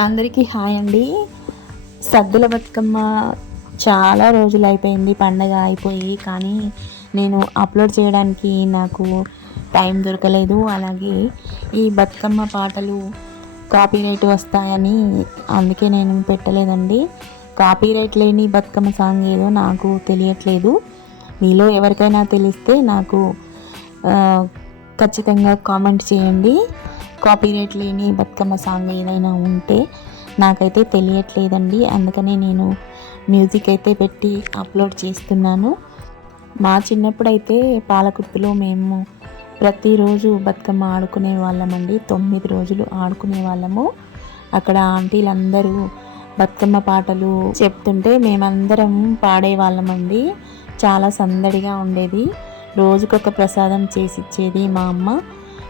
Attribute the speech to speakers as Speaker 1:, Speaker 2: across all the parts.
Speaker 1: అందరికీ హాయ్ అండి. సద్దుల బతుకమ్మ చాలా రోజులు అయిపోయింది పండగ అయిపోయి కానీ నేను అప్లోడ్ చేయడానికి నాకు టైం దొరకలేదు. అలాగే ఈ బతుకమ్మ పాటలు కాపీరైట్ వస్తాయని అందుకే నేను పెట్టలేదండి. కాపీరైట్ లేని బతుకమ్మ సాంగ్ ఏదో నాకు తెలియట్లేదు. మీలో ఎవరికైనా తెలిస్తే నాకు ఖచ్చితంగా కామెంట్ చేయండి. కాపీరైట్ లేని బతుకమ్మ సాంగ్ ఏదైనా ఉంటే నాకైతే తెలియట్లేదండి. అందుకనే నేను మ్యూజిక్ అయితే పెట్టి అప్లోడ్ చేస్తున్నాను. మా చిన్నప్పుడైతే పాలకుర్తిలో మేము ప్రతిరోజు బతుకమ్మ ఆడుకునే వాళ్ళమండి. తొమ్మిది రోజులు ఆడుకునే వాళ్ళము. అక్కడ ఆంటీలందరూ బతుకమ్మ పాటలు చెప్తుంటే మేమందరం పాడేవాళ్ళమండి చాలా సందడిగా ఉండేది. రోజుకొక ప్రసాదం చేసి ఇచ్చేది మా అమ్మ.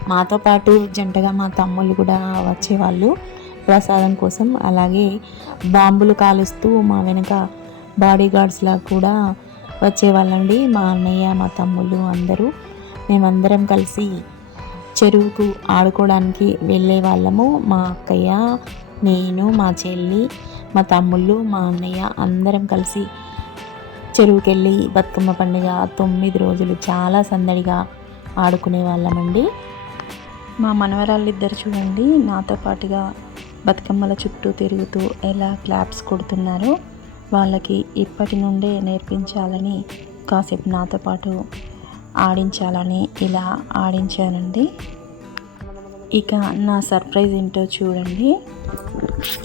Speaker 1: మాతో పాటు జంటగా మా తమ్ముళ్ళు కూడా వచ్చేవాళ్ళు. ప్రసాదం కోసం అలాగే బాంబులు కాలుస్తూ మా వెనక బాడీ గార్డ్స్లా కూడా వచ్చేవాళ్ళండి. మా అన్నయ్య మా తమ్ముళ్ళు అందరూ మేమందరం కలిసి చెరువుకు ఆడుకోవడానికి వెళ్ళే వాళ్ళము మా అక్కయ్య నేను మా చెల్లి మా తమ్ముళ్ళు మా అన్నయ్య అందరం కలిసి చెరువుకి వెళ్ళి బతుకమ్మ పండుగ తొమ్మిది రోజులు చాలా సందడిగా ఆడుకునే వాళ్ళమండి మా మనవరాళ్ళు ఇద్దరు చూడండి నాతో పాటుగా బతుకమ్మల చుట్టూ తిరుగుతూ ఎలా క్లాప్స్ కొడుతున్నారో వాళ్ళకి ఇప్పటి నుండే నేర్పించాలని కాసేపు నాతో పాటు ఆడించాలని ఇలా ఆడించానండి. ఇక నా సర్ప్రైజ్ ఏంటో చూడండి.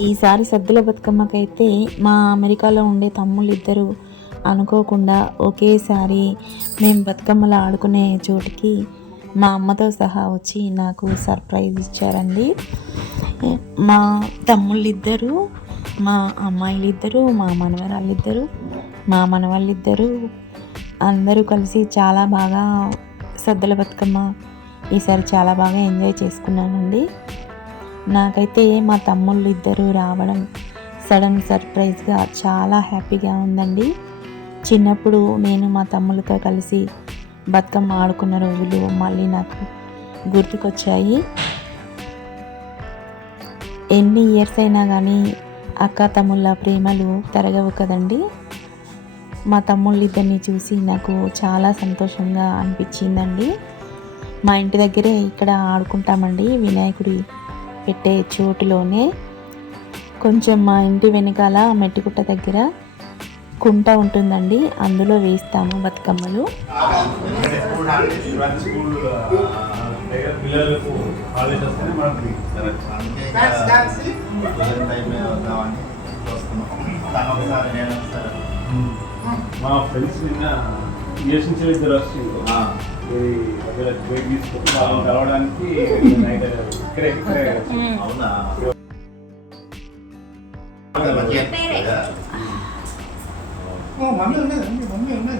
Speaker 1: ఈసారి సద్దుల బతుకమ్మకైతే మా అమెరికాలో ఉండే తమ్ముళ్ళు ఇద్దరు అనుకోకుండా ఒకేసారి మేము బతుకమ్మలు ఆడుకునే చోటికి మా అమ్మతో సహా వచ్చి నాకు సర్ప్రైజ్ ఇచ్చారండి. మా తమ్ముళ్ళిద్దరూ మా అమ్మాయిలు ఇద్దరు మా మనవరాళ్ళిద్దరూ మా మనవాళ్ళిద్దరూ అందరూ కలిసి చాలా బాగా సద్దుల బతుకమ్మ ఈసారి చాలా బాగా ఎంజాయ్ చేసుకున్నానండి నాకైతే మా తమ్ముళ్ళు ఇద్దరు రావడం సడన్ సర్ప్రైజ్గా చాలా హ్యాపీగా ఉందండి. చిన్నప్పుడు నేను మా తమ్ముళ్ళతో కలిసి బతుకమ్మ ఆడుకున్న రోజులు మళ్ళీ నాకు గుర్తుకొచ్చాయి. ఎన్ని ఇయర్స్ అయినా కానీ అక్క తమ్ముళ్ళ ప్రేమలు తరగవు కదండి. మా తమ్ముళ్ళిద్దరిని చూసి నాకు చాలా సంతోషంగా అనిపించిందండి. మా ఇంటి దగ్గరే ఇక్కడ ఆడుకుంటామండి వినాయకుడి పెట్టే చోటులోనే. కొంచెం మా ఇంటి వెనకాల మెట్టుకుట్ట దగ్గర కుంట ఉంటుందండి. అందులో వేస్తాము బతుకమ్మలు.
Speaker 2: మా ఫ్రెండ్స్ నిన్న ఇద్దరు వెయిట్ తీసుకొని వాళ్ళని కలవడానికి నైట్ ఇక్కడే ఇక్కడే
Speaker 3: అవునా
Speaker 4: మమ్మీ ఉన్నది మమ్మీ ఉన్నది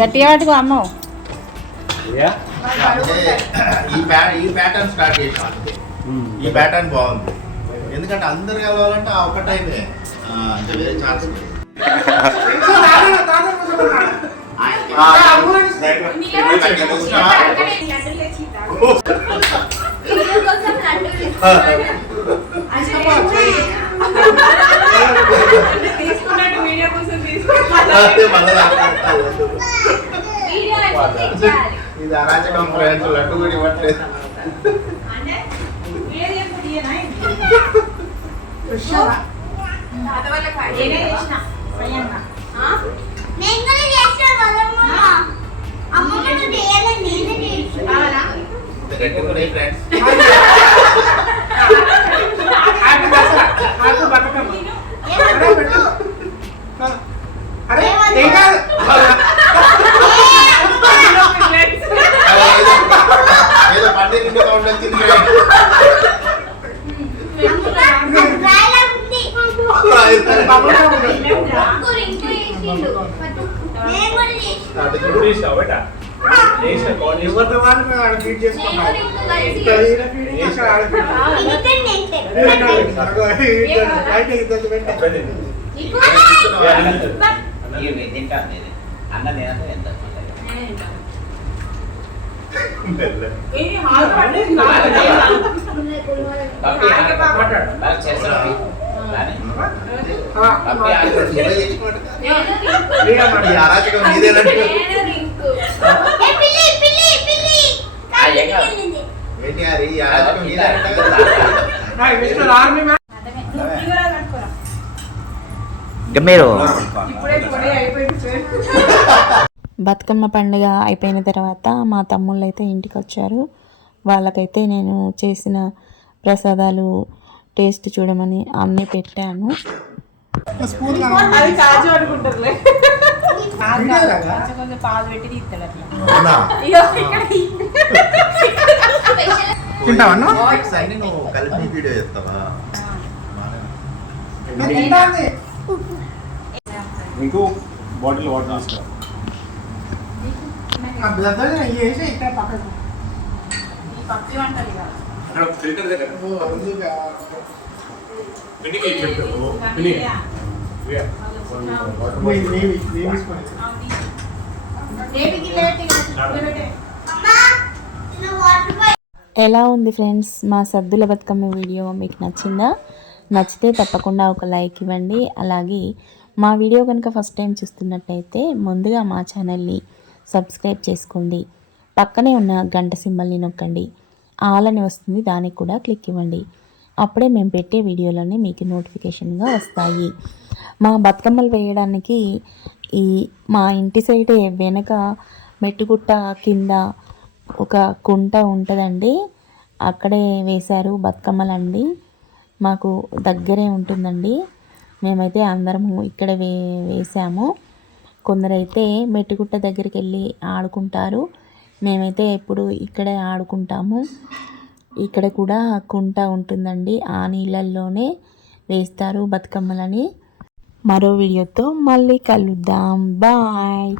Speaker 5: గట్టిగా పట్టుకో అమ్మ.
Speaker 3: ఈ ప్యా ఈ ప్యాటర్న్ స్టార్ట్ చేసాం ఈ ప్యాటర్న్ బాగుంది. ఎందుకంటే అందరు కలవాలంటే ఆ ఒక టైమే ఆ, అంటే వేరే ఛాన్స్. ఇది అరాచకం ఫ్రెండ్స్ లడ్డు కూడా ఇవ్వట్లేదు
Speaker 6: నేను చేసిన కదమ్మా అమ్మ కూడా చేయాలి నేను చేస్తున్నా
Speaker 3: గట్టి కూడా friends
Speaker 4: happy Dasara happy Bathukamma అరే పెట్టు. అరే ఏం కాదు
Speaker 3: ఏదో పండుగ నిండు కౌంట్ వచ్చింది
Speaker 6: రాయలా ఉంది
Speaker 4: బబ్బుగా ఉంది.
Speaker 6: ఇంకో ఇంకో చేసిండు నేను కూడా చేసిన
Speaker 2: ఇప్పుడు చేసావు బయట చేసిన కాల్ చేసిన
Speaker 4: ఎవరితో వాళ్ళు మేము ఆడ ఫీడ్ చేసుకున్నాం
Speaker 6: నేను ఇంకో కలిసి
Speaker 4: ఇక్కడ ఈయన ఫీడింగ్ అక్కడ ఆడ ఫీడింగ్
Speaker 6: ఇండిపెండెంట్
Speaker 4: అగో, ఇద్దరు బయట
Speaker 2: అబ్బాయి
Speaker 6: ఇంకో
Speaker 7: ఇవి తింటాను నేను. అన్న నేనంటే ఎంత
Speaker 3: మెల్లగా.
Speaker 4: ఆ,
Speaker 7: మీరు
Speaker 1: బతుకమ్మ పండుగ అయిపోయిన తర్వాత మా తమ్ముళ్ళు అయితే ఇంటికి వచ్చారు. వాళ్ళకైతే నేను చేసిన ప్రసాదాలు టేస్ట్ చూడమని అన్నీ పెట్టాను.
Speaker 5: కొంచెం కొంచెం పాలు పెట్టి తీస్తాడు అట్లా. ఇగో ఇక్కడ
Speaker 4: తింటావా
Speaker 3: నువ్వు కలిపి వీడియో చేస్తావా?
Speaker 2: బాటిల్ వాటర్ ఫిల్టర్ దగ్గర.
Speaker 1: ఎలా ఉంది ఫ్రెండ్స్? మా సద్దుల బతుకమ్మ వీడియో మీకు నచ్చిందా? నచ్చితే తప్పకుండా ఒక లైక్ ఇవ్వండి. అలాగే మా వీడియో కనుక ఫస్ట్ టైం చూస్తున్నట్టయితే ముందుగా మా ఛానల్ని సబ్స్క్రైబ్ చేసుకోండి. పక్కనే ఉన్న గంట సింబల్ని నొక్కండి. ఆల్ అని వస్తుంది దానికి కూడా క్లిక్ ఇవ్వండి. అప్పుడే మేము పెట్టే వీడియోలన్నీ మీకు నోటిఫికేషన్గా వస్తాయి. మా బతుకమ్మలు వేయడానికి ఈ మా ఇంటి సైడ్ వెనక మెట్టుగుట్ట కింద ఒక కుంట ఉంటుందండి. అక్కడే వేశారు బతుకమ్మలండి. మాకు దగ్గరే ఉంటుందండి. మేమైతే అందరము ఇక్కడ వే వేసాము కొందరైతే మెట్టుగుట్ట దగ్గరికి వెళ్ళి ఆడుకుంటారు. మేమైతే ఎప్పుడు ఇక్కడే ఆడుకుంటాము. ఇక్కడ కూడా కుంట ఉంటుందండి. ఆ నీళ్ళల్లోనే వేస్తారు బతుకమ్మలని. మరో వీడియోతో మళ్ళీ కలుద్దాం. బాయ్.